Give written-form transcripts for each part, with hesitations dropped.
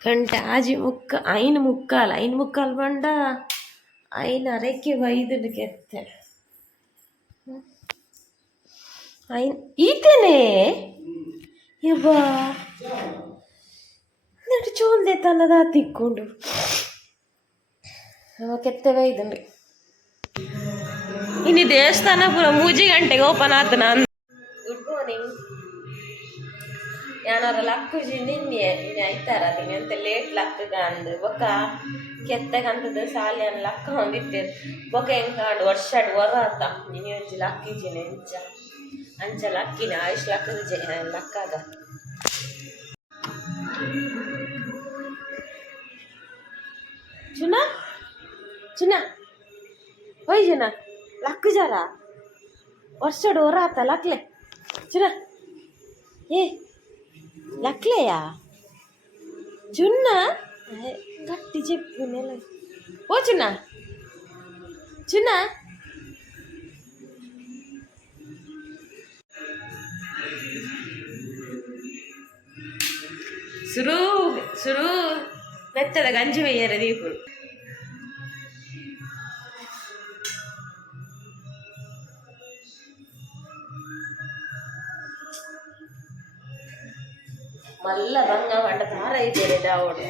ಗಂಟೆ ಆಜಿ ಐನು ಮುಕ್ಕಾಲು ಬಂಡ ಐನರಕ್ಕೆ ಬೈದು ಕೆತ್ತೆ ಈತೇನೆ ಯಬ್ಬಾ എന്നിട്ട് ചോദിച്ചേ തന്നതാ തിക്കൊണ്ട് ಕೆತ್ತೆ ಬೈದನ್ರಿ ಇನ್ನು ದೇವಸ್ಥಾನ ಪೂರ 3 ಗಂಟೆಗೆ ಓಪನ್ ಆತನ. Good morning. ಯಾನಾರ ಲಕ್ಕುಜಿ ನಿನ್ನೆ ಇನ್ನು ಆಯ್ತಾರ ಅದೀನಿ ಅಂತ ಲೇಟ್ ಲಕ್ಕಗ ಅಂದು ಬೊಕ್ಕ ಕೆತ್ತಗಂತದ ಸಾಲಿಯನ್ ಲಕ್ಕ ಹೊಂದಿತ್ತೇರು ಬೊಕ್ಕ ಹೆಂಗೆ ಕಾಂಡು ವರ್ಷಡ್ ಹೊರ ಆತ ನೀನು ಒಂಜಿ ಲಕ್ಕಿಜಿನ ಅಂಚ ಲಕ್ಕಿನ ಆಯುಷ್ ಲಕ್ಕದ ಲಕ್ಕಾಗ ಚುನಾ ಚುನಾ ಹೋಯ್ ಜನ ಲಕ್ಕು ಜರ ವರ್ಷಡು ಹೊರ ಆತ ಲಕ್ಲೆ ಚುನಾ ಏ ಲಕ್ಲೆಯಾ ಚುನ್ನ ಗಟ್ಟಿ ಚೆಪ್ಪಿನೆಲ್ಲ ಓ ಚುನ್ನ ಚುನ್ನ ಸುರು ಸುರು ಮೆತ್ತದ ಗಂಜಿ ಬೈಯರ ದೀಪು ಮಲ್ಲ ಬಂಗ ಬಂಡ ತಾರ ಇದ್ದೇನೆ ದಾವೋಡು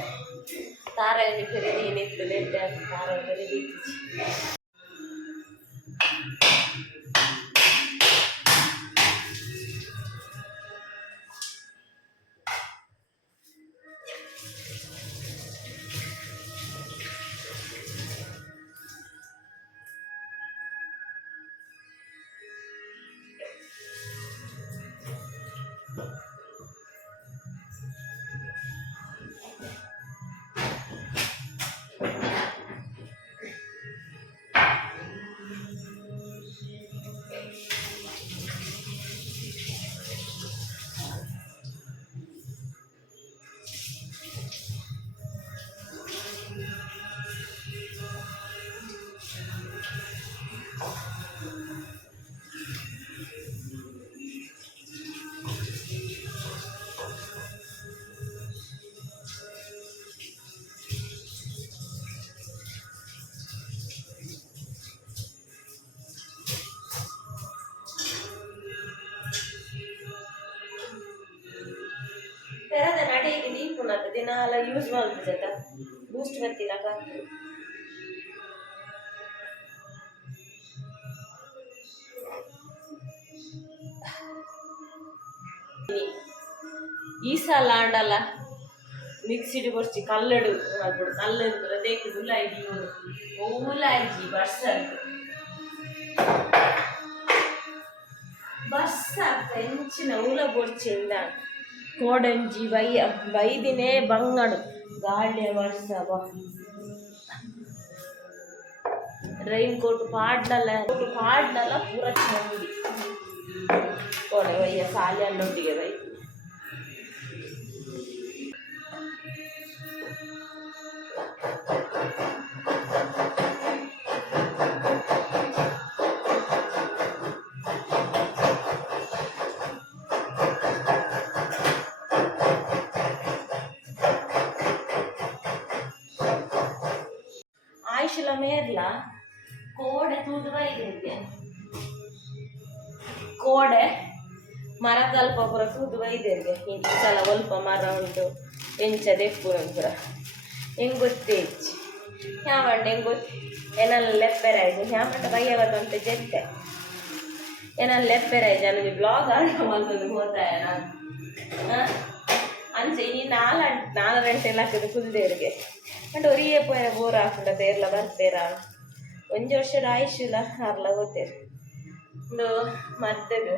ತಾರ ಪೆರಿದಿ ನಿತ್ತು ನೆಟ್ಟ ತಾರ ಪೆರಿದಿ ತೆರದ ನಡೆಗೆ ದೀಪುನದ ದಿನಾಲ ಯೂಸ್ ಮಾಡ್ಬಿಡ್ತ ಬೂಸ್ಟ್ ಬರ್ತಿಲ್ಲ ಈ ಸಲ ಆಂಡಲ್ಲ ಮಿಕ್ಸಿಡ್ ಬರ್ಚಿ ಕಲ್ಲಡು ಮಾಡ್ಬಿಡು ಕಲ್ಲಡು ದೇಕು ಉಲಾಯ್ದಿ ಉಲಾಯ್ಜಿ ಬರ್ಸ ಹೆಂಚಿನ ಉಲ ಬೊಡ್ಚಿಂದ ಕೋಡಂಜಿ ಬೈದಿನೇ ಬಂಗಡು ಗಾಳಿಯ ವರ್ಷ ರೈನ್ ಕೋಟ್ ಪಾಡ್ನಲ್ಲ ಪೂರ ಚಂದಿ ಕೋಡೆ ಬಯ್ಯ ಸಾಲಿಯನ್ನೊಟ್ಟಿಗೆ ಬೈ ಆಯುಷಲ ಮೇರ್ಲ ಕೋಡೆ ತೂದು ಬೈದಿದ್ದೆ ಕೋಡೆ ಮರದಲ್ಪ ಪುರ ತೂದು ಬೈದಿರ್ಗೆ ಈ ಸಲ ಸ್ವಲ್ಪ ಮರ ಉಂಟು ಎಂಚದೆ ಪುರ ಪುರ ಹೆಂಗೆ ಗೊತ್ತೇ ಹೆಚ್ಚಿ ಹ್ಯಾಮಂಡ ಹೆಂಗೆ ಗೊತ್ತು ಏನೆಲ್ಲ ಲೆಪ್ಪೆರಾಯ್ತು ಹ್ಯಾಮಂಡ ಬೈಯವತ್ತಂತ ಜೆತ್ತೆ ಏನೆಲ್ಲ ಲೆಪ್ಪೆರಾಯ್ತು ನನಗೆ ಬ್ಲಾಗ್ ಆಡ್ಕೊಂಬಂತದ್ದು ಹೋತಾಯ ನಾನು ಅಂಚೆ ಇನ್ನು 4 ಗಂಟೆ ಹಾಕಿದ್ದು ಕುಲ್ದೇವ್ರಿಗೆ ಅಂಡ್ ಒರಿಯೇ ಪೋಯ ಬೋರ್ ಹಾಕೊಂಡ ತೇರ್ಲ ಬರ್ತೇರ 1 ವರ್ಷದ ಆಯುಷ್ಯಲ ಹಾರ್ಲ ಹೋಗ್ತೇರು ಒಂದು ಮದ್ದದು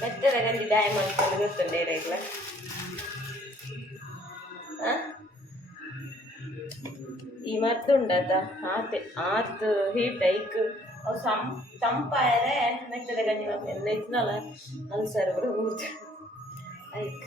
ಮೆತ್ತದ ಗಂಜಿ ದಾಯ ಮಾಡ್ಕೊಂಡು ಗೊತ್ತುಂಡೇರ ಇಲ್ಲ ಈ ಮದ್ದುಂಡದ ಆತ್ ಹೀಟ್ ಐಕ್ ಅವು ತಂಪಾಯರೆ ಮೆತ್ತದ ಗಂಜಿ ಎಲ್ಲ ಇದ್ನಲ್ಲ ಅಲ್ಸರ್ ಕೂಡ ಊಟ ಐಕ್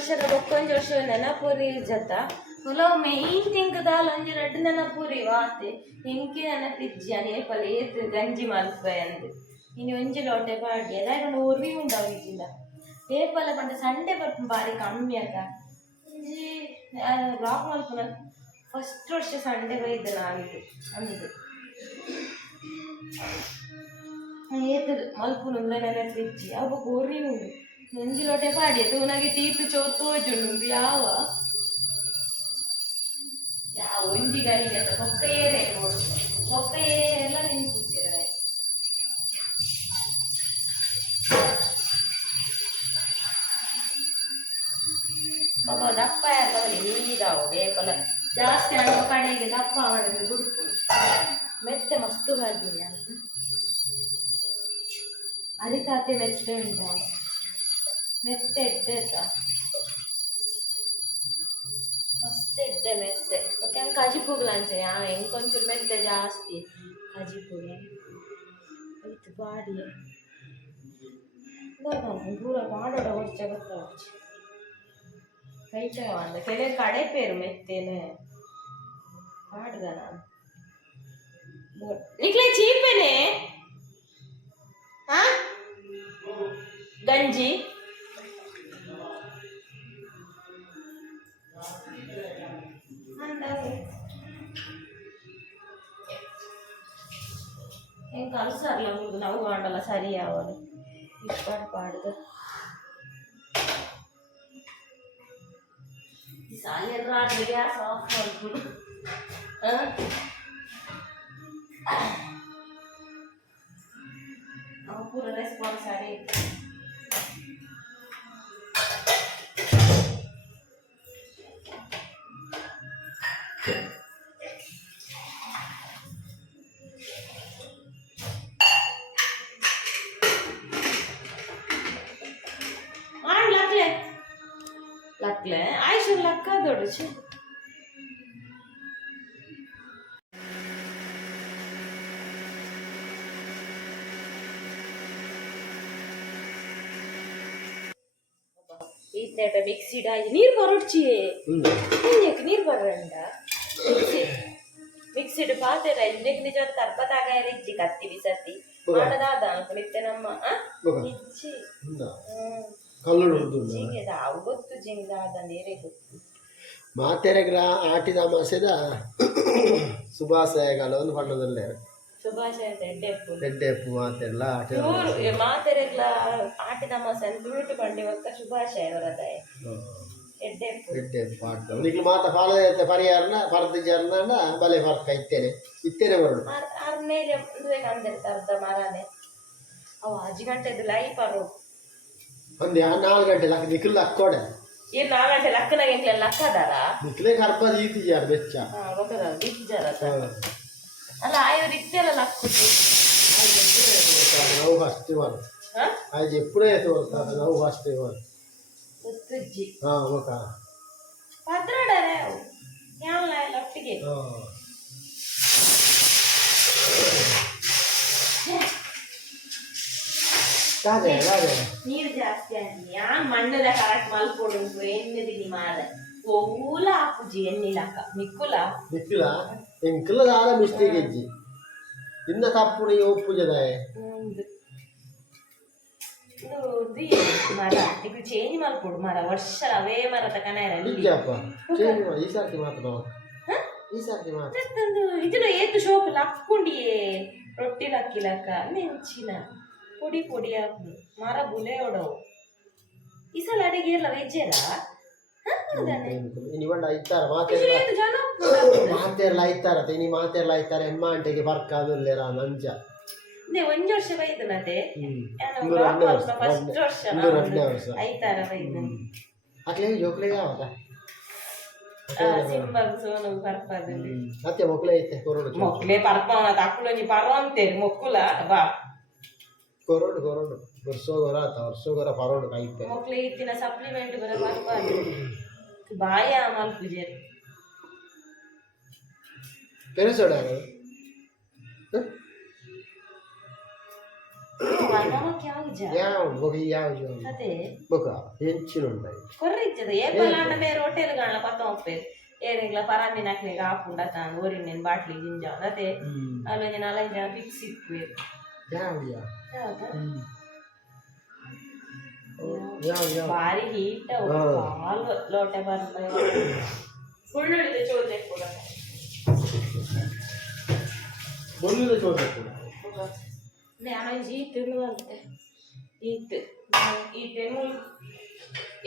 ವರ್ಷದ ಬೊಕ್ಕೊಂಜಿ ವರ್ಷ ನೆನಪುರಿ ಜತ ಕೆಲವು ಮೇಯ್ನ್ ತಿಂಕ್ ದಾಲ್ ಒಂಜಿ ರಡ್ಡು ನೆನಪುರಿ ವಾತೆ ಎಂಕಿ ನೆನಪಿಜ್ಜಿ ನೇಪಲ ಏತು ಗಂಜಿ ಮಲ್ಪೆ ಅಂದು ಇನ್ನು ಒಂಜಿ ಲೋಟೆ ಪಾಡಿ ಅದಾಗೊಂಡು ಒರಿ ಉಂಡಾವಿದ್ದಿಲ್ಲ ನೇಪಲ ಪಂಡ ಸಂಡೆ ಬರ್ಪು ಬಾರಿ ಕಮ್ಮಿ ಆಗ ಒಂಜಿ ಬ್ಲಾಕ್ ಮಲ್ಪುನ ಫಸ್ಟ್ ವರ್ಷ ಸಂಡೆ ಬೈದು ನಾವಿದ್ದು ಅಂದು ಏತು ಮಲ್ಪುನುಂದ ನೆನಪಿಜ್ಜಿ ಅವ ಒರಿ ಉಂಡು ಒಂಜಿ ಲೋಟೆ ಪಾಡಿ ತೂನಗೆ ತೀರ್ತು ಚೋರ್ತೋಜುಂಡು ಯಾವ ಒಂಜಿ ಗರಿಗೆ ಅಂತ ಮೊಕ್ಕ ಏರೆ ನೋಡು ಮೊಕ್ಕ ಏರೆ ಎಲ್ಲ ನಿಂತಿದ್ದೀರ ಬಾಬಾ ದಪ್ಪ ಎಲ್ಲ ನೀರಾವು ಏಪಲ ಜಾಸ್ತಿ ಆಗುವ ಕಡೆಗೆ ದಪ್ಪ ಮಾಡಿದ್ರೆ ಗುಡ್ಕೊಂಡು ಮೆತ್ತೆ ಮಸ್ತು ಬಾರ್ದಿನಿ ಅಂತ ಅರಿತಾತೆ ಮೆತ್ತೆ ಉಂಟ ಮೆತ್ತೆ ಎಡ್ಡೆತ ಮಸ್ತ್ ಎಡ್ಡೆ ಮೆತ್ತೆ ಮತ್ತೆ ಹಂಗೆ ಕಜಿಪುಗ್ಲ ಅಂಚೆ ಹೆಂಗೊಂಚೂರು ಮೆತ್ತೆ ಜಾಸ್ತಿ ಕಜಿಪುಗ ಆಯ್ತು ಬಾಡಿ ಪೂರ ಮಾಡೋಡ ಹೊಚ್ಚ ಗೊತ್ತಾಚ್ ಕೈಚಾವ ಅಂದ ಕೆಲವು ಕಡೆ ಪೇರು ಮೆತ್ತೇನೆ ಪಾಡ್ದ ನಾನು ನಿಕ್ಲೆ ಚೀಪೇನೆ ಹಾ ಗಂಜಿ ಹೆಂಗೆ ಕಲ್ಸರ್ಲ ಹುಡುಗ ನಾವು ಮಾಡಲ್ಲ ಸರಿ ಯಾವಾಗ ಇಷ್ಟಾಡ್ ಪಾಡ್ದು ಈ ಸಾಲಿ ಎಲ್ಲ ಆದ್ರೆ ಗ್ಯಾಸ್ ಆಫ್ ಮಾಡ್ಬಿಡು ನಾವು ಪೂರ ರೆಸ್ಪಾನ್ಸ್ ಆಡಿ ಲಕ್ಲೆ ಆಯ್ತು ಲಕ್ಕ ದೊಡ್ಡ ಈತ ಮಿಕ್ಸಿಡ್ ಆಗಿ ನೀರು ಬರೋಡ್ಚಿ ನೀರು ಬರಂಡ ಮಿಕ್ಸಿಡ್ ಪಾತ್ರೆ ಇದಕ್ಕೆ ನಿಜ ಕರ್ಪದಾಗ ಇಜ್ಜಿ ಕತ್ತಿ ಬಿಸತ್ತಿ ಮಾಡದಾದ ಅನ್ಕೊಂಡಿತ್ತೆ ನಮ್ಮ ಇಜ್ಜಿ ಜಿಂಗೆದ ಅವು ಗೊತ್ತು ಜಿಂಗಾದ ನೀರೇ ಗೊತ್ತು ಮಾತೆರೆಗ್ರ ಆಟಿದ ಅಮಾಸೆದ ಶುಭಾಶಯಗಳನ್ನು ಪಣ್ಣದಲ್ಲೇ ಶುಭಾಶಯ ಎಡ್ಡೆಪ್ಪು ಮಾತೆಲ್ಲ ಮಾತೆರೆಗ್ಲ ಆಟಿದ ಅಮಾಸೆ ಅಂತ ತುಳುಟು ಪಂಡಿ ಒಕ್ಕ ಶುಭಾಶಯ ಬರದ ಎಡ್ಡೆಪ್ಪು ಆಡ್ತಾವ ನಿಕ್ಲು ಮಾತ ಪಾಲ ಪರಿಹಾರನ ಪರದಿಜಾರನ ಬಲೆ ಫರ್ಕ ಇತ್ತೇನೆ ಬರೋಡು ಅದ್ರ ಮೇಲೆ ಅಂದಿರ್ತಾರ್ದ ಮರನೆ ಅವು 5 ಗಂಟೆದು ಲೈಫ್ ಅರು ಒಂದೇ 4 ಗಂಟೆ ಲಕ್ಕ ನಿಖಿಲ್ ಲಕ್ಕೋಡೆ ಈ 4 ಗಂಟೆ ಲಕ್ಕನಾಗ ಎಂಕ್ಲೆ ಲಕ್ಕದಾರ ನಿಖಿಲೇ ಕರ್ಪ ದೀತಿಜಾರ ಬೆಚ್ಚ ಗೊತ್ತದ ದೀತಿಜಾರ ಅಲ್ಲ ಆಯವ್ರು ಇತ್ತೆಲ್ಲ ಲಕ್ಕುದು ನಾವು ಅಷ್ಟೇ ಮಾಡ ಆಯ್ತು ಎప్పుడే ತೋರ್ತಾರೆ ನಾವು ಅಷ್ಟೇ ಮಾಡ ಗೊತ್ತಜ್ಜಿ ಮುಖ ಪದ್ರಾಡರೆ ಯಾವಲ್ಲ ಒಟ್ಟಿಗೆ ನೀರು ಜಾಸ್ತಿ ಆಗಿ ಯಾನ್ ಮಣ್ಣದ ಕರೆಕ್ಟ್ ಮಲ್ಕೊಡು ಎಣ್ಣೆದಿನಿ ಮಾರ ಒವ್ವೂಲ ಹಾಕುಜಿ ಎಣ್ಣಿಲಕ್ಕ ನಿಕ್ಕುಲ ಎಂಕುಲ ದಾರ ಮಿಸ್ಟೇಕ್ ಇಜ್ಜಿ ಇನ್ನ ತಪ್ಪುನಿ ಒಪ್ಪುಜದಾಯ ಮರ ಇದು ಚೇಂಜ್ ಮಾಡ್ಕೊಡು ಮರ ವರ್ಷ ಅವೇ ಮರ ತಕನಾರಲ್ಲಿ ಈ ಸರ್ತಿ ಮಾತ್ರ ಈ ಸರ್ತಿ ಮಾತ್ರ ಇದನ್ನ ಏತು ಶೋಪ್ ಲಕ್ಕೊಂಡಿಯೇ ರೊಟ್ಟಿ ಲಕ್ಕಿಲಕ್ಕ ನೆಂಚಿನ ಪೊಡಿ ಪೊಡಿ ಹಾಕು ಮರ ಬುಲೆ ಹೊಡವು ಈ ಸಲ ಅಡಿಗೆ ಎಲ್ಲ ವೆಜ್ಜೆರ ಇನಿವಂಡ ಐತಾರ ಮಾತೆರ್ಲ ಐತಾರ ತಿನಿ ಮಾತೆರ್ಲ ಐತಾರ ಎಮ್ಮ ಅಂಟೆಗೆ ಬರ್ಕ ಅದಲ್ಲೇರ ನಂಜ ಒಂಜು ವರ್ಷ ಬೈದು ಮತ್ತೆ ಫಸ್ಟ್ ವರ್ಷ ಐತಾರ ಬೈದು ಅಕ್ಲೇ ಜೋಕ್ಲೆಗೆ ಯಾವತ್ತ ಸಿಂಬಲ್ ಸೋನು ಬರ್ಪದು ಮತ್ತೆ ಮೊಕ್ಲೆ ಐತೆ ಕೊರೋಡು ಮೊಕ್ಲೆ ಪರ್ಪವನ ತಕ್ಕುಲೊಂಜಿ ಪರೋ ಅಂತೇರಿ ಮೊಕ್ಕುಲ ಬಾ ಕೊರೋಡು ವರ್ಷೋಗರ ಪರೋಡು ಕೈಪೆ ಮೊಕ್ಲೆ ಇತ್ತಿನ ಸಪ್ಲಿಮೆಂಟ್ ಬರ ಬರ್ಪದು ಬಾಯ ಮಲ್ಪುಜೆರ್ ಪೆರಸೋಡ ನಮಕ್ ಯಾವ್ದು ಯಾವ ಬಗೆ ಯಾವ ಅದೇ ಬೊಕ ಹೆಂಚಿನುಂಟಾಯಿ ಕೊರ್ರಿಜ್ಜದ ಏ ಪಲಾಂಡ ಬೇರೆ ಹೋಟೆಲ್ ಗಾಣ ಪತ್ತ ಹೋಗ್ಬೇಕು ಏನಿಲ್ಲ ಪರಾಂದಿನ ಹಾಕ್ಲಿಕ್ಕೆ ಹಾಕುಂಡ ತಾನು ಓರಿನೇನು ಬಾಟ್ಲಿ ಜಿಂಜ ಅದೇ ಅಲ್ಲೊಂದು 4-5 ಜನ ಫಿಕ್ಸ್ ಇಟ್ಬೇಕು ಯಾವ ಯಾವ್ದು ಯಾವ ಭಾರಿ ಹೀಟ್ ಕಾಲು ಲೋಟೆ ಬರ್ತಾ ಸುಳ್ಳುಳಿದ ಚೋದೆ ಕೂಡ ಬೊಲ್ಲುದ ಚೋದೆ ಕೂಡ ನಾನು ಜೀತು ಅಂತೆ ಈತು ಈತೇನು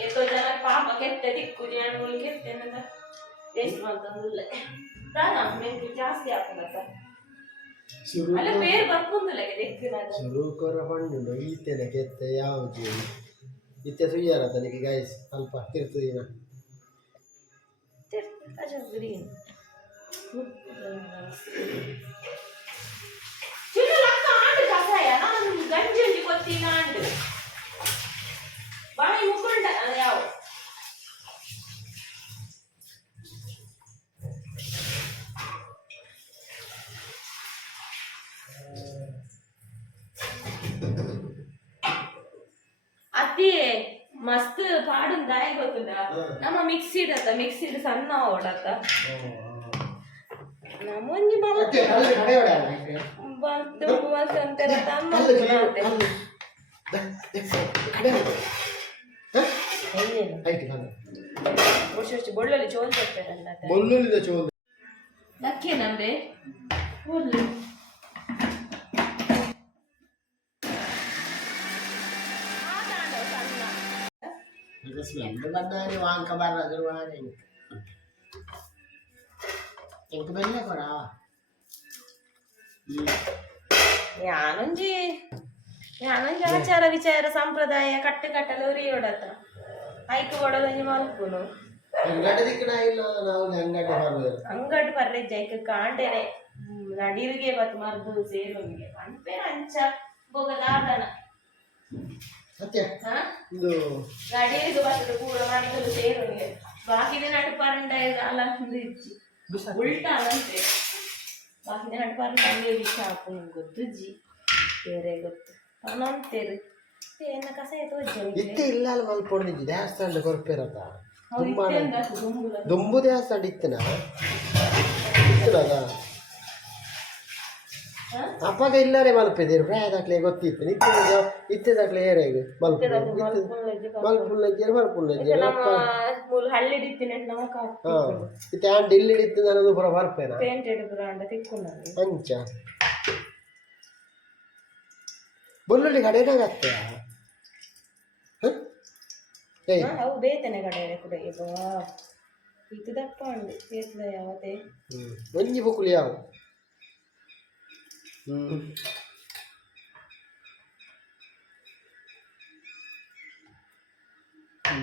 ಎಷ್ಟೋ ಜನ ಪಾಪ ಕೆತ್ತ ದಿಕ್ಕು ಜನ ಕೆತ್ತೇನದ ವೇಸ್ಟ್ ಮಾಡ್ತಂದಿಲ್ಲ ತಾನ ಮೆಂಕು ಜಾಸ್ತಿ ಆಗ್ತದ ಅಲ್ಲ ಬೇರೆ ಬರ್ಕೊಂದಿಲ್ಲ ದಿಕ್ಕಿನ ಸುರುಕರ ಪಂಡು ಈತೆನ ಕೆತ್ತ ಯಾವುದು ಇತ್ತೆ ಸುಯ್ಯಾರ ತನಗೆ ಗಾಯಸ್ ಸ್ವಲ್ಪ ತಿರ್ತದಿನ ಗ್ರೀನ್ ಗಂಜಿ ಗೊತ್ತಿಲ್ಲ ಅಂಡು ಬಾಯಿ ಮುಕ್ಕೊಂಡ ಯಾವ ಅತಿ ಮಸ್ತ್ ಪಾಡುಂದ ಗೊತ್ತದ ನಮ್ಮ ಮಿಕ್ಸಿಡ್ ಸಣ್ಣ ಓಡತ್ತ ನಮ್ಮೊಂಜಿ ಬಂತು ಅಂತಾರೆ ತಮ್ಮ ಬೊಳ್ಳಲ್ಲಿ ಚೋಲ್ ಬರ್ತಾರೆ ಬೊಲ್ಲುಲಿದ ಚೋಲ್ ಲಕ್ಕಿ ನಮ್ದೆ ಹುಲ್ಲು ಸ್ಮೆಲ್ ಬಂದಾನೆ ವಾಂಕ ಬರದ್ರು ಎಂಕ ಬೆಲ್ಲ ಕೊಡ ഞാനൊഞ്ചി ആചാര വിചാര ಸಂಪ್ರದಾಯ ಕಟ್ಟಲು ಉರಿಯೋಡತ್ತ ಐಕು ಕೊಡೋದಂಜಿ ಮಲ್ಪುನು ಅಂಗಡಿ ದಿಕ್ಕಣ ಇಲ್ಲ ನಾವು ಅಂಗಡಿ ಬರಬೇಕು ಅಂಗಡಿ ಬರ್ಲಿಜ್ಜ ಐಕ ಕಾಂಡೆನೆ ನಡಿರಿಗೆ ಬತ್ ಮರ್ದು ಸೇರುವಿಗೆ ಅನ್ಪೇರ ಅಂಚ ಬೊಗದಾದನ ಸತ್ಯ ಇದು ನಡಿರಿಗೆ ಬರ್ತದೆ ಕೂಡ ಮರ್ದು ಸೇರುವಿಗೆ ಬಾಕಿದೆ ನಟು ಪರಂಡ ಅಲ್ಲ ಇಚ್ಚಿ ಉಲ್ಟಾ ಅಂತೆ ಬಾಕಿದೆ ನಟು ಪರಂಡ ಹಂಗೆ ವಿಷ ಹಾಕು ನಿಮ್ಗೆ ಗೊತ್ತುಜ್ಜಿ ಬೇರೆ ಗೊತ್ತು ಅನಂತೇರು ಏನ ಕಸ ಇತ್ತೆ ಇಲ್ಲ ಅಲ್ಲಿ ಮಲ್ಪೊಂಡಿದ್ದಿ ದೇವಸ್ಥಾನದ ಕೊರಪೇರತ್ತ ದುಂಬು ದೇವಸ್ಥಾನ ಇತ್ತನ ಇತ್ತನದ ಅಪ್ಪಾಗ ಇಲ್ಲರೆ ಮಲ್ಪಿದ್ದೀರಿ ಪ್ರಾಯದಾಗ್ಲೇ ಗೊತ್ತಿತ್ತು ಇತ್ತದಾಗ್ಲೇ ಏರೆಗೆ ಮಲ್ಪುಳ್ಳಜ್ಜಿ ಇತ್ತೆ ಆಂಡ್ ಇಲ್ಲಿ ಹಿಡಿತ್ತು ನನ್ನದು ಪುರ ಬರ್ಪೇನ ಅಂಚ ಬೊಲ್ಲುಳ್ಳಿ ಕಡೆನಾಗತ್ತೆ ಅವು ಬೇತನೆ ಕಡೆ ಕೂಡ ಇದು ದಪ್ಪ ಉಂಡು ಬೇತದ ಯಾವತ್ತೇ ಒಂಜಿ ಬುಕ್ಕುಲಿ ಯಾವ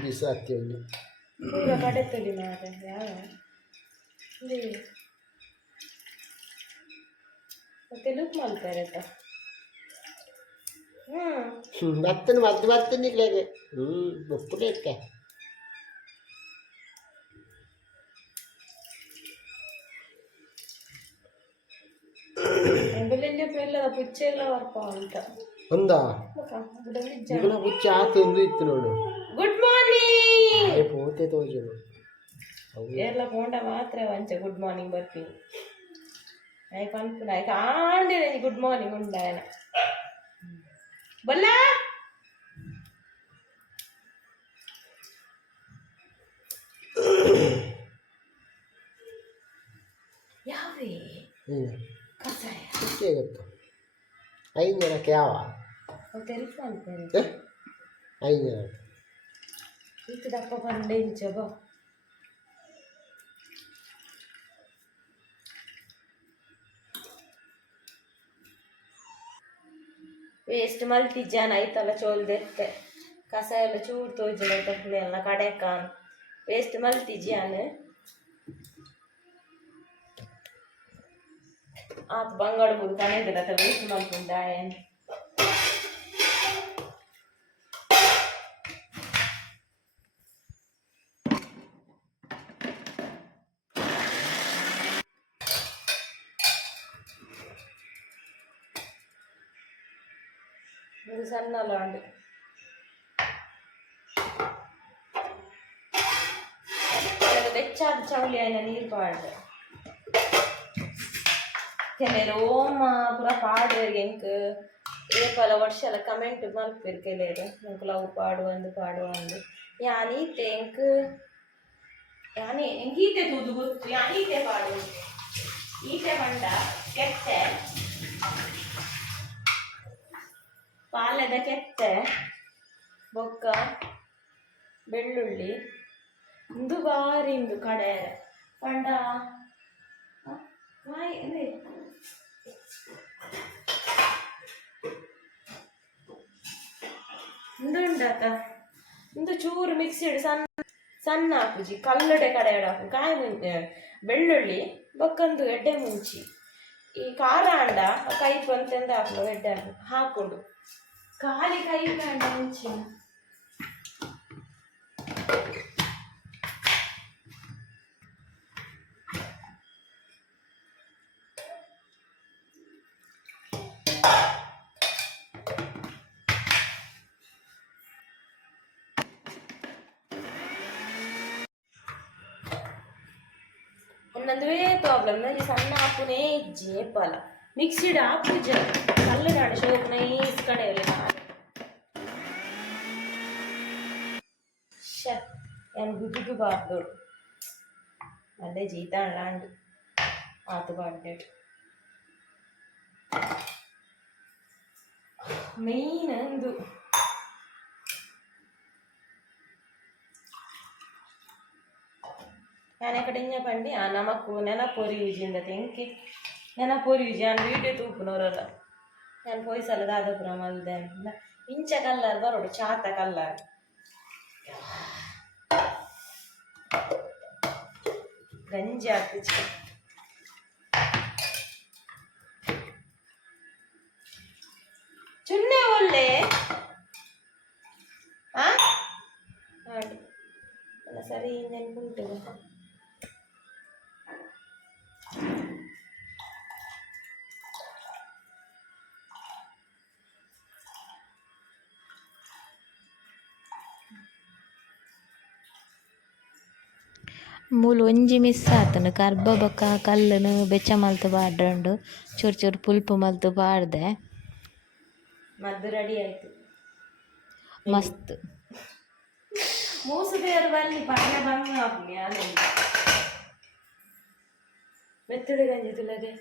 ಬಿಸಾಕ್ತಿ ಒಂದು ಪೂರ ಕಡೆ ತಡಿ ಮಾರೆ ಯಾವ ಮತ್ತೆ ಲುಕ್ ಮಾಡ್ತಾರೆ ಆಯ್ತಾ ಬತ್ತನು ಬತ್ತನ ನಿಕ್ಲೆಗೆ ಉಪ್ಪು ಬೇಕು ಬೆಳ್ಳಿಯ ಬೆಲ್ಲದ ಪುಚ್ಚೆ ಎಲ್ಲ ಬರ್ಪ ಅಂತ ಒಂದಾ ಇವನ ಪುಚ್ಚೆ ಆತೊಂದು ಇತ್ತು ನೋಡು ಗುಡ್ ಮಾರ್ನಿಂಗ್ ಪೋತೆ ತೋಜನು ಎಲ್ಲ ಪೋಂಡ ಮಾತ್ರ ವಂಚ ಗುಡ್ ಮಾರ್ನಿಂಗ್ ಬರ್ತೀನಿ ಆಯ್ತು ಅನ್ಪುಣ ಆಯ್ತು ಆಂಡಿನ ಗುಡ್ ಮಾರ್ನಿಂಗ್ ಉಂಡಾಯನ ಬಲ್ಲ ಯಾವೇ ಕಸಾಯ ಗೊತ್ತು 5 ಜನಕ್ಕೆ ಯಾವ తెలుసు అంతే 5 ಜನಕ್ಕೆ ಇದು ದಪ್ಪ ಬಂಡೆ ಇಂಚ ಬಾ ವೇಸ್ಟ್ ಮಲ್ತಿ ಜನ ಐತಲ್ಲ ಚೋಲ್ದೆತ್ತೆ ಕಸ ಎಲ್ಲ ಚೂರು ತೋಜನ ಎಲ್ಲ ಕಡೆ ಕಾನ್ ವೇಸ್ಟ್ ಮಲ್ತಿ ಜನ ಆತ ಬಂಗಾಳ ಬುಡ್ ಕನೆದಿರ ವೇಸ್ಟ್ ಮಲ್ಪುಂಡ ಏನು ಇದು ಸಣ್ಣ ಲಾಂಡು ಬೆಚ್ಚಾದ ಚೌಲಿ ಆಯ್ನ ನೀರು ಪಾಡ್ದೆ ಕೆಲರು ಓಮ ಪೂರ ಪಾಡುವರಿಗೆ ಎಂಕ್ ಏಪಲ ವರ್ಷ ಎಲ್ಲ ಕಮೆಂಟ್ ಮಲ್ಪೇರು ಕೆಲರು ಎಂಕ್ ಲವ್ ಪಾಡುವಂದು ಯಾನೀತೆ ಎಂಕ್ ಯಾನೇ ಎಂಗೀತೆ ತೂದು ಗೊತ್ತು ಯಾನೀತೆ ಪಾಡು ಈತೆ ಪಂಡ ಕೆತ್ತೆ ಪಾಲದ ಕೆತ್ತೆ ಬೊಕ್ಕ ಬೆಳ್ಳುಳ್ಳಿ ಇಂದು ಬಾರಿಂದು ಕಡೆ ಪಂಡ ಇಂದುಂಡಾತ ಇಂದು ಚೂರು ಮಿಕ್ಸಿಡ್ ಸಣ್ಣ ಹಾಕುಜಿ ಕಲ್ಲಡೆ ಕಡೆ ಹಾಕು ಕಾಯಿ ಮುಂಚೆ ಬೆಳ್ಳುಳ್ಳಿ ಬೊಕ್ಕಂದು ಎಡ್ಡೆ ಮುಂಚಿ ಈ ಖಾರ ಅಂಡ ಕೈ ಬಂತೆಂದು ಹಾಕು ಎಡ್ಡೆ ಹಾಕೊಂಡು ಖಾಲಿ ಕೈ ಕಾಂಡ ಮುಂಚಿ ಒಂದೊಂದೇ ಪ್ರಾಬ್ಲಮ್ ನನಗೆ ಸಣ್ಣ ಹಾಕುನೇ ಜೇಪಲ್ಲ ಮಿಕ್ಸಿಡ್ ಹಾಕುಜ ಕಲ್ಲಡಾಡ ಶೋಕ್ನ ಈಸ್ ಕಡೆಯಲ್ಲಿ ಏನು ಗುದ್ದುದು ಬಾರ್ದೋಡು ಅದೇ ಜೀತ ಅಳ್ಳಾಂಡು ಆತು ಬಾಡ್ಡೇಡು ಮೇಯ್ನ್ ಒಂದು ഞാനെ കടിഞ്ഞ പണ്ടി ആ നമുക്ക് ನೆನಪೊರಿ ಯೂಜಿಂದ ತೆಂಕಿ ನೆನಪೊರಿ ಯೂಜಿ ನಾನು ವೀಡಿಯೋ ತೂಪುನವರಲ್ಲ ನಾನು ಪೋಯಿ ಸಲ ದಾದಪುರ ಮಲ್ದೆ ಇಂಚ ಕಲ್ಲರ್ ಬರೋಡು ಚಾತ ಕಲ್ಲರ್ ಗಂಜಿ ಆಗ್ತಿಚ್ಚ ಚುನ್ನೆ ಒಳ್ಳೆ ಹಾಡು ಸರಿ ನೆನ್ಪುಂಟು ಮೂಲು ಒಂಜಿ ಮಿಸ್ ಆತನು ಕರ್ಬ ಬೊಕ್ಕ ಕಲ್ಲುನು ಬೆಚ್ಚ ಮಲ್ತು ಪಾಡ್ರಂಡು ಚೂರು ಚೂರು ಪುಲ್ಪು ಮಲ್ತು ಪಾಡ್ದೆ ಮದ್ದು ರೆಡಿ ಆಯ್ತು ಮಸ್ತ್ ಮೂಸುದೇವರು ಬಲ್ಲಿ ಪಾಯ ಬಂಗ ಆಗ್ಲಿ ಮೆತ್ತದ ಗಂಜಿ ತುಲಗೆ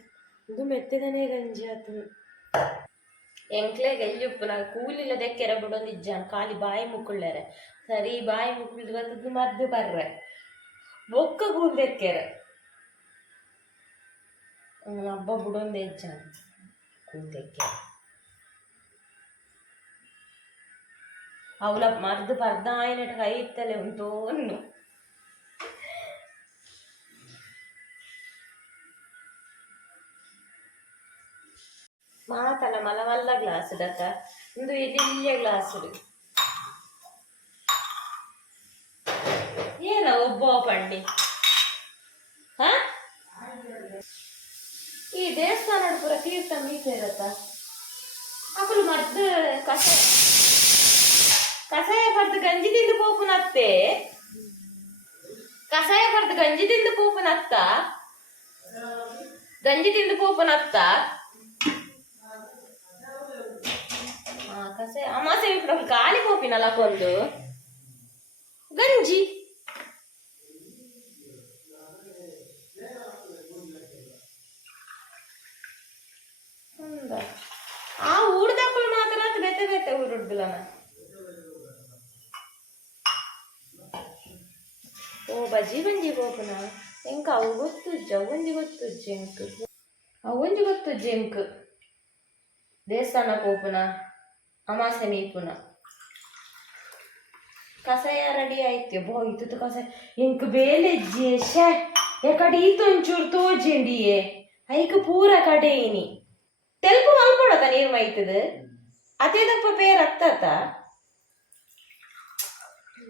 ಇದು ಮೆತ್ತದನೇ ಗಂಜಿ ಆತು ಎಂಕ್ಲೆ ಗೆಲ್ಲುಪ್ಪು ನಾ ಕೂಲಿಲ್ಲ ದೆಕ್ಕೆರ ಬಿಡೊಂದು ಇಜ್ಜಾನ್ ಖಾಲಿ ಬಾಯಿ ಮುಕ್ಕುಳ್ಳರೆ ಸರಿ ಬಾಯಿ ಮುಕ್ಕುಳ್ದು ಬರ್ತದ್ದು ಮದ್ದು ಬರ್ರೆ ಬೊಕ್ಕ ಕೂಲ್ ದೆಕ್ಕೆರೆ ಹಬ್ಬ ಬಿಡೊಂದು ಇಜ್ಜಾನ್ ಕೂಲ್ ದೆಕ್ಕೆರೆ ಅವಳ ಮರ್ದು ಪರ್ದಾಯನට ಕೈ ಇತ್ತಲೆ ಉಂಟೋನ್ನು ಮಾತಲ್ಲ ಮಲಮಲ್ಲ ಗ್ಲಾಸ್ ಡಕ್ಕ ಇಂದು ಇಲ್ಲಿಯ ಗ್ಲಾಸ್ ಏನ ಒಬ್ಬ ಪಂಡಿ ಹ ಈ ದೇವಸ್ಥಾನ ಪೂರ ತೀರ್ಥ ಮೀಸೆ ಇರತ್ತ ಅಕಲು ಮದ್ದು ಕಷಾಯ ಬರ್ದು ಗಂಜಿ ತಿಂದು ಪೋಪುನತ್ತೆ ಕಷಾಯ ಬರ್ದು ಗಂಜಿ ತಿಂದು ಪೋಪುನತ್ತ ಗಂಜಿ ತಿಂದು ಪೋಪುನತ್ತ ಕಷಾಯ ಅಮಾಸೆ ಗಾಳಿ ಪೋಪಿನಲ್ಲ ಕೊಂದು ಗಂಜಿ ಆ ಊಡ್ದಪ್ಪಳು ಮಾತ್ರ ಬೆತ್ತೆ ಬೆತ್ತೆ ಊರುಡ್ದಿಲ್ಲ ಓ ಬಜ್ಜಿ ಬಂಜಿ ಪೋಪುನ ಎಂಕ ಅವು ಗೊತ್ತುಜ್ಜ ಒಂಜಿ ಗೊತ್ತುಜ್ಜ ಎಂಕ್ ಒಂಜಿ ಗೊತ್ತುಜ್ಜ ಎಂಕ್ ದೇವಸ್ಥಾನ ಪೋಪುನ ಅಮಾಸೆ ಮೀಪುನ ಕಷಾಯ ರೆಡಿ ಆಯ್ತು ಬೋ ಇತ್ತು ಕಷಾಯ ಎಂಕ್ ಬೇಲೆಜ್ಜಿ ಶೇ ಎಕಡೆ ಈತೊಂಚೂರು ತೋಜೆಂಡಿಯೇ ಐಕ್ ಪೂರ ಕಡೆಯಿನಿ ತೆಲ್ಪು ಮಲ್ಪಡೋದ ನೀರು ಮೈತದ ಅದೇದಪ್ಪ ಪೇರ್ ಹತ್ತತ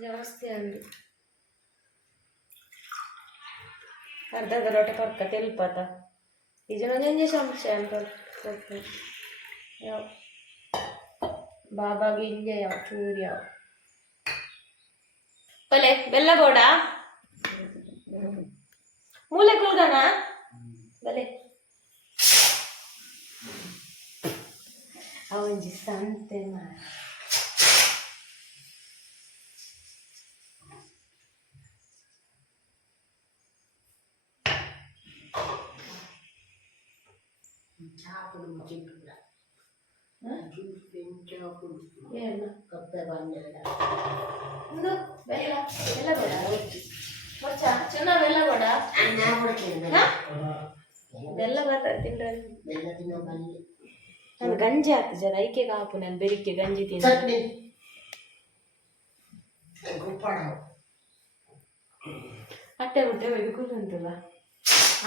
ಜಾಸ್ತಿ ಅಂದು ಅರ್ಧ ಲೋಟ ಪರ್ಕ ತೆಲ್ಪತ ಇದನ್ನೊಂದು ಸಂಶಯ ಅಂತ ಬಾಬಾಗೆ ಹಿಂಗೆ ಯಾವ ಚೂರು ಯಾವ ಬಲೆ ಬೆಲ್ಲ ಬೋಡ ಮೂಲೆ ಕುಲ್ಗನ ಬಲೆ ಅವಂಜಿ ಸಂತೆ ಮಾಡ ಏನು ಕಪ್ಪೆ ಬಂದಿಲ್ಲ ಇದು ಬೆಲ್ಲ ಬೆಲ್ಲ ಬೋಡ ಮಚ್ಚ ಚೆನ್ನ ಬೆಲ್ಲ ಬೋಡ ಬೆಲ್ಲ ತಿಂದ್ರೆ ಬೆಲ್ಲ ತಿನ್ನೋ ಬನ್ನಿ ನಾನು ಗಂಜಿ ಹಾಕ್ತಿ ಜನ ಐಕೆ ಕಾಪು ನಾನು ಬೆರಿಕೆ ಗಂಜಿ ತಿಂದ ಚಟ್ನಿ ಗುಪ್ಪಡ ಅಟ್ಟೆ ಬಿಟ್ಟೆ ಒಯ್ದು ಕೂತಂತಲ್ಲ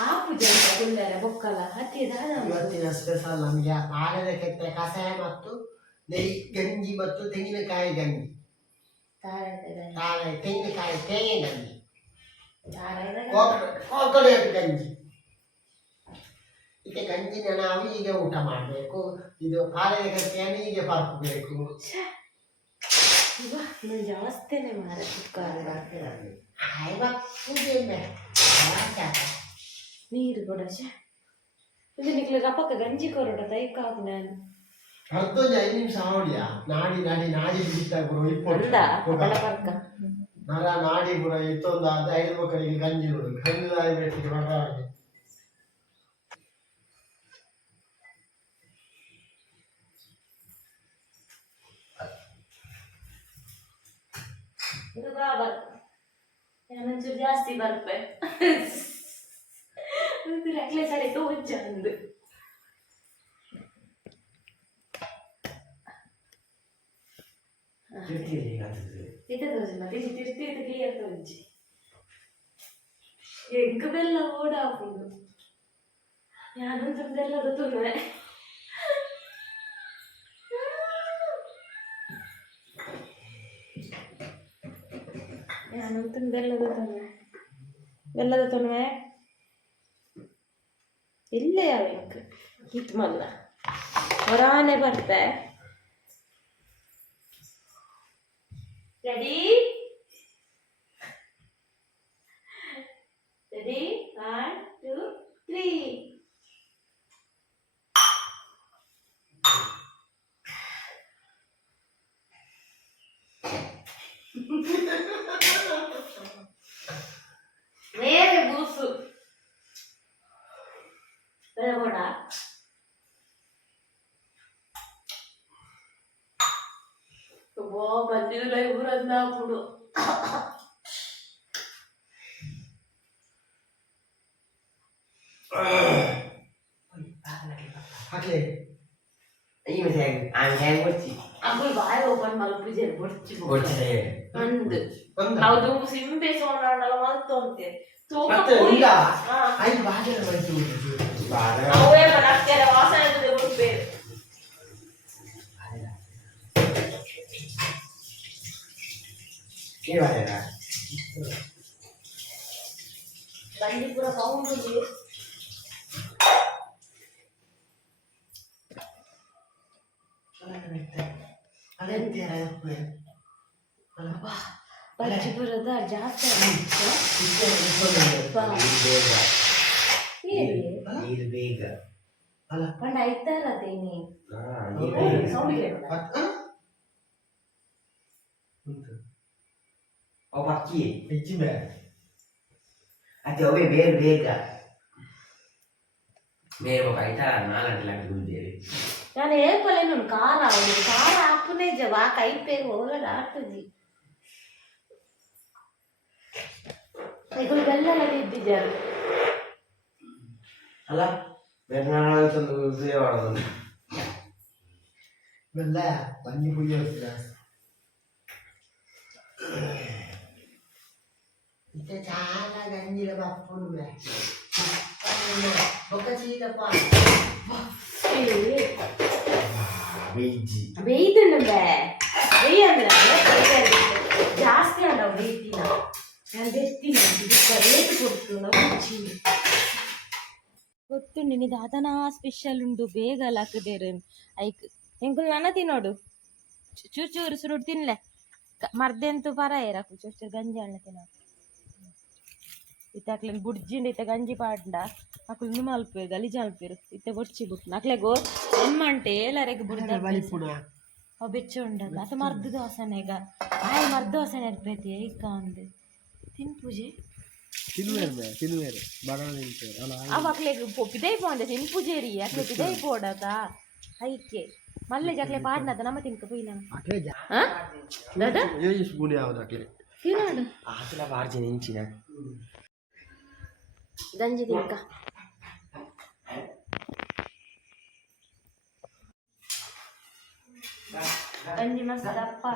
ಆಪು ಜನ ಕುಂಡಲ ಬೊಕ್ಕಲ ಹತ್ತಿದ ಇವತ್ತಿನ ಸ್ಪೆಷಲ್ ನಮಗೆ ಆಲದ ಕೆತ್ತೆ ಕಷಾಯ ಮತ್ತು ನೆಯ್ ಗಂಜಿ ಮತ್ತು ತೆಂಗಿನಕಾಯಿ ಗಂಜಿ ತೆಂಗಿನಕಾಯಿ ತೇಗೆ ಗಂಜಿ ಕೋಕೋನಟ್ ಗಂಜಿ ಈಗ ಗಂಜಿನ ನಾವು ಈಗ ಊಟ ಮಾಡಬೇಕು ಇದು ಆಲದ ಕೆತ್ತೆಯನ್ನು ಹೀಗೆ ಪರ್ಕಬೇಕು ಜಾಸ್ತಿನೇ ಮಾರ ನೀರು ಕೂಡ ಇದು ನಿಕ್ಲೆ ರಪ್ಪಕ್ಕ ಗಂಜಿ ಕೊರೋಟ ತೈ ಕಾಪು ನಾನು ಹತ್ತೊಂದು 5 ನಿಮಿಷ ಆವಡಿಯಾ ನಾಡಿ ನಾಡಿ ನಾಡಿ ಬಿಡಿಸ್ತಾ ಗುರು ಅಂದ ಪರ್ಕ ನರ ನಾಡಿ ಗುರ ಇತ್ತೊಂದು ಅದು 5 ಮಕ್ಕಳಿಗೆ ಗಂಜಿ ನೋಡು ಗಂಜಿ ಬೇಸಿಗೆ ಮಕ್ಕಳಿಗೆ ಇದು ಬಾಬರ್ ನಾನೊಂಚೂರು ಜಾಸ್ತಿ ಬರ್ಪೆ ರೆಕ್ಲೆ ಸರಿ ತೋಜಂದು ಇದು ತೋಜಿಲ್ಲ ತಿರ್ತಿ ಕ್ಲಿಯರ್ ತೋಜಿ ಎಂಕ ಬೆಲ್ಲ ಓಡಾಪುಂಡು ನಾನೊಂಚೂರು ಬೆಲ್ಲದ ತುಳುವೆ ನಾನಂತೂ ಬೆಲ್ಲದ ತೊನ್ವೆ ಇಲ್ಲೇ ಯಾವ ಕಿತ್ ಮಲ್ಲ ಹೊರಾನೆ ಬರ್ತೆ ರೆಡಿ ರೆಡಿ 1 2 3 ಬೇರೆ ಬೂಸು ಬೇಡ ಬಂದಿಲ್ಲ ಇವ್ರನ್ನ ಬಿಡು ಹಾಕ್ಲೆ ಅಂಕಲ್ ಬಾಯ್ ಓಪನ್ ಮಲ್ಪುಜೆ ಬೊಡ್ಚಿ ಅಂದು ಹೌದು ಸಿಂಬೆ ಸೋನಾಡಲ್ಲ ಮಲ್ತೊಂತೆ ಅವೇ ಮನಕ್ಕೆರ ವಾಸನೆ ಬಿಡ್ಬೇಕು ಬಂಡೀಪುರ ಸೌಂಡ್ ಬಂಡೀಪುರದ ಜಾಸ್ತಿ ಪಂಡ ಐತಾರತೇನಿ ನಾನು ಏಪಲೇನು ಖಾರ ಖಾರ ಹಾಕುನೇ ಜವ ಕೈಪೇ ಹೋಗದ ಆಡ್ತದಿ ಈಗ ಬೆಲ್ಲ ಇದ್ದಿದ್ದಾರೆ ಅಲ್ಲ ಬೆಲ್ಲ ಬನ್ನಿ ಕುಯ್ಯೋದಿಲ್ಲ ಇದು చాలా ಗಂಜಿಲ ಬಪ್ಪುನು ఒక చీతప్ప ಬೇಯ್ತಣ್ಣ ಬೇಯ ಅಂದ್ರೆ ಜಾಸ್ತಿ ಅಲ್ಲ ಬೇಯ್ತಿನ ನಾನು ಬೆಸ್ತಿನ ರೇಟ್ ಕೊಡ್ತು ನಾವು ಗೊತ್ತುಂಡು ನಿದು ಅದನ ಸ್ಪೆಷಲ್ ಉಂಡು ಬೇಗ ಹಾಕದೇರು ಐಕ್ ಎಂಕುಲ್ ನನ್ನ ತಿನ್ನೋಡು ಚೂರು ಚೂರು ಸುರುಡು ತಿನ್ಲೆ ಮರ್ದೆಂತೂ ಪರ ಏರಾಕು ಚೂರು ಚೂರು ಗಂಜಿ ಅಣ್ಣ ತಿನ್ನ ಇತ್ತ ಅಕ್ಲೇನು ಬುಡ್ಜಿಂಡ ಇತ್ತ ಗಂಜಿ ಪಾಡ್ಡ ಅಕ್ಲು ಮಲ್ಪೇರು ಗಲೀಜ್ ಮಲ್ಪೇರು ಇತ್ತ ಬೊಡ್ಚಿ ಬಿಟ್ಟು ಅಕ್ಲೆಗೋ ಎಮ್ಮಂಟೆ ಎಲ್ಲರಿಗೆ ಬುಡ್ದ ಅವು ಬೆಚ್ಚ ಉಂಡಲ್ಲ ಅತ್ತ ಮರ್ದ ದೋಸನೆಗ ಆಯ್ ಮರ್ದ ದೋಸನೆ ಇರ್ಬೇಕು ಈಗ ಒಂದು ತಿನ್ ಪೂಜೆ ತಿನ್ನುವೇರು ಬಡವನ ಅವ ಅಕ್ಲೆಗ್ ಪಿದೈ ಪೋಂದೆ ತಿನ್ ಪೂಜೇರಿ ಅಕ್ಲೆ ಪಿದೈ ಪೋಡದ ಐಕೆ ಮಲ್ಲೆ ಜಕ್ಲೆ ಪಾಡ್ನದ ನಮ್ಮ ತಿನ್ಕ ಪುಯ್ನ ದಾದಾ ಗುಣಿ ಯಾವ್ದು ಹಾಕ್ಲಿ ತಿನ್ನೋಡು ಆತಲ ಬಾರ್ಜಿನ ಇಂಚಿನ ಗಂಜಿ ತಿನ್ಕ ಗಂಜಿ ಮಸ್ತ್ ದಪ್ಪ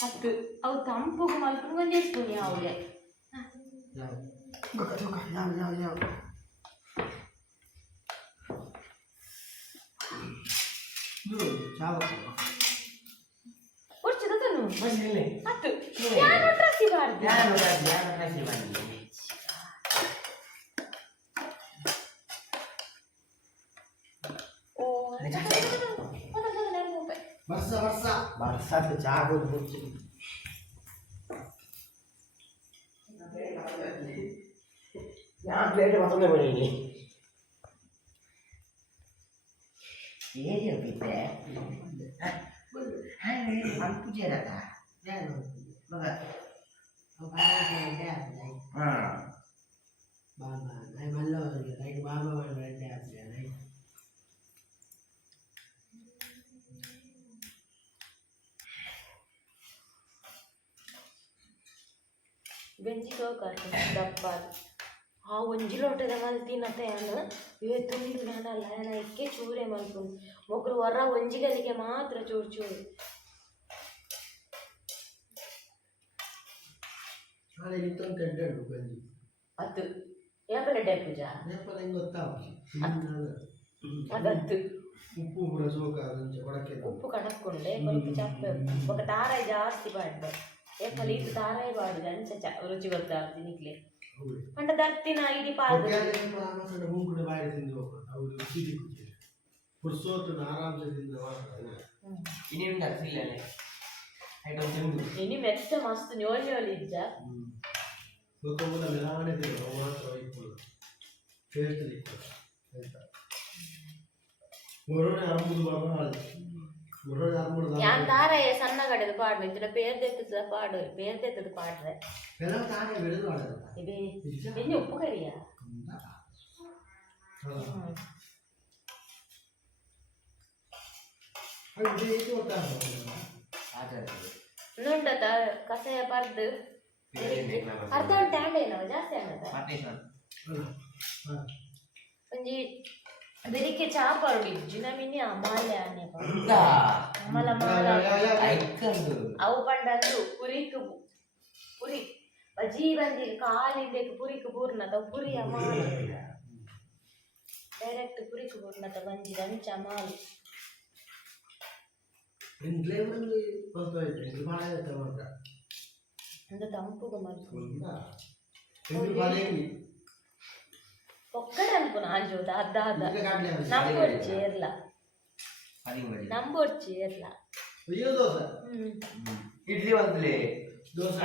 ಹತ್ತು ಅವು ತಂಪುಗು ಮಲ್ಪು ಒಂದೇ ಸ್ಪೂನ್ ಯಾವುದೇ ಕೊಡ್ಚದನು ಹತ್ತು ಯಾರು ಟ್ರಸ್ಸಿ ಬಾರ್ದು ಓ ಬರ್ಸ ಚಾ ഞാൻ പ്ലേറ്റ് മൊത്തം പണിയില്ലേ ഏരിയ പിന്നെ അൽപ്പു ചേരാ ಗಂಜಿ ತೋಕಾಡ್ತೀನಿ ದಪ್ಪ ಆ ಒಂಜಿ ಲೋಟದ ಮಲ್ತಿನತ್ತೆ ನಾನು ಇವತ್ತೊಂದು ನಾನಲ್ಲ ನಾನು ಎಕ್ಕೆ ಚೂರೇ ಮಲ್ಕೊಂಡು ಮೊಗ್ರು ಹೊರ ಒಂಜಿಗಲಿಗೆ ಮಾತ್ರ ಚೂರು ಚೂರು ಅದು ಯಾಪಲೆ ಡೇ ಪೂಜಾ ಅದತ್ತು ಉಪ್ಪು ಕಡಕ್ಕೊಂಡೆ ಸ್ವಲ್ಪ ಚಪ್ಪೆ ఒక ತಾರಾಯಿ ಜಾಸ್ತಿ ಬಾಡ್ಡೆ ಏಪಲ್ಲಿ ಇದು ತಾರಾಯಿ ಬಾಡುದು ಅಂಚ ರುಚಿ ಗೊತ್ತಾಗ್ತೀನಿ ನಿಕ್ಲೆ ಅಂಡ ದರ್ತಿನ ಇಡಿ ಪಾಡು ಇನಿ ಮೆತ್ತ ಮಸ್ತ್ ನ್ಯೋಲ್ ನ್ಯೋಲ್ ಇಜ್ಜ ഞാൻ താരായ സണ്ണ കടത് പാടുന്നു ഇതിന്റെ പേർതെത്തത് പാട് പേർതെത്തത് പാടുറെ ഇത് പിന്നെ ഉപ്പ് കറിയാ ಇನ್ನೊಂದತ್ತ ಕಷಾಯ ಬರ್ದು ಅರ್ಧ ಗಂಟೆ ಆಂಡೇನವ ಜಾಸ್ತಿ ಆಗದ ಒಂಜಿ ಬೆಳಿಗ್ಗೆ ಚಾಪಾಡು ಇಜ್ಜಿನ ಮಿನಿ ಅಮಾಲೆ ಆನೆ ಅಮಲ ಮಾಲ ಅವು ಪಂಡಂದು ಪುರಿಕು ಪುರಿ ಬಜಿ ಬಂದಿ ಕಾಲಿಂದಕ್ಕೆ ಪುರಿಕು ಪೂರ್ಣತ ಪುರಿ ಅಮಾಲ ಡೈರೆಕ್ಟ್ ಪುರಿಕು ಪೂರ್ಣತ ಬಂದಿ ದಂಚ ಅಮಾಲು ಅಂದ ತಂಪುಗ ಮಲ್ಪು ಒಕ್ಕಡೆ ಅನ್ಪುನ ಆಂಜೋದ ಅದ್ದ ಅದ ನಂಬೋಡ್ಚಿ ಇರ್ಲ ನಂಬೋಡ್ಚಿ ಇರ್ಲ ಇಡ್ಲಿ ಬಂದ್ಲೆ ದೋಸೆ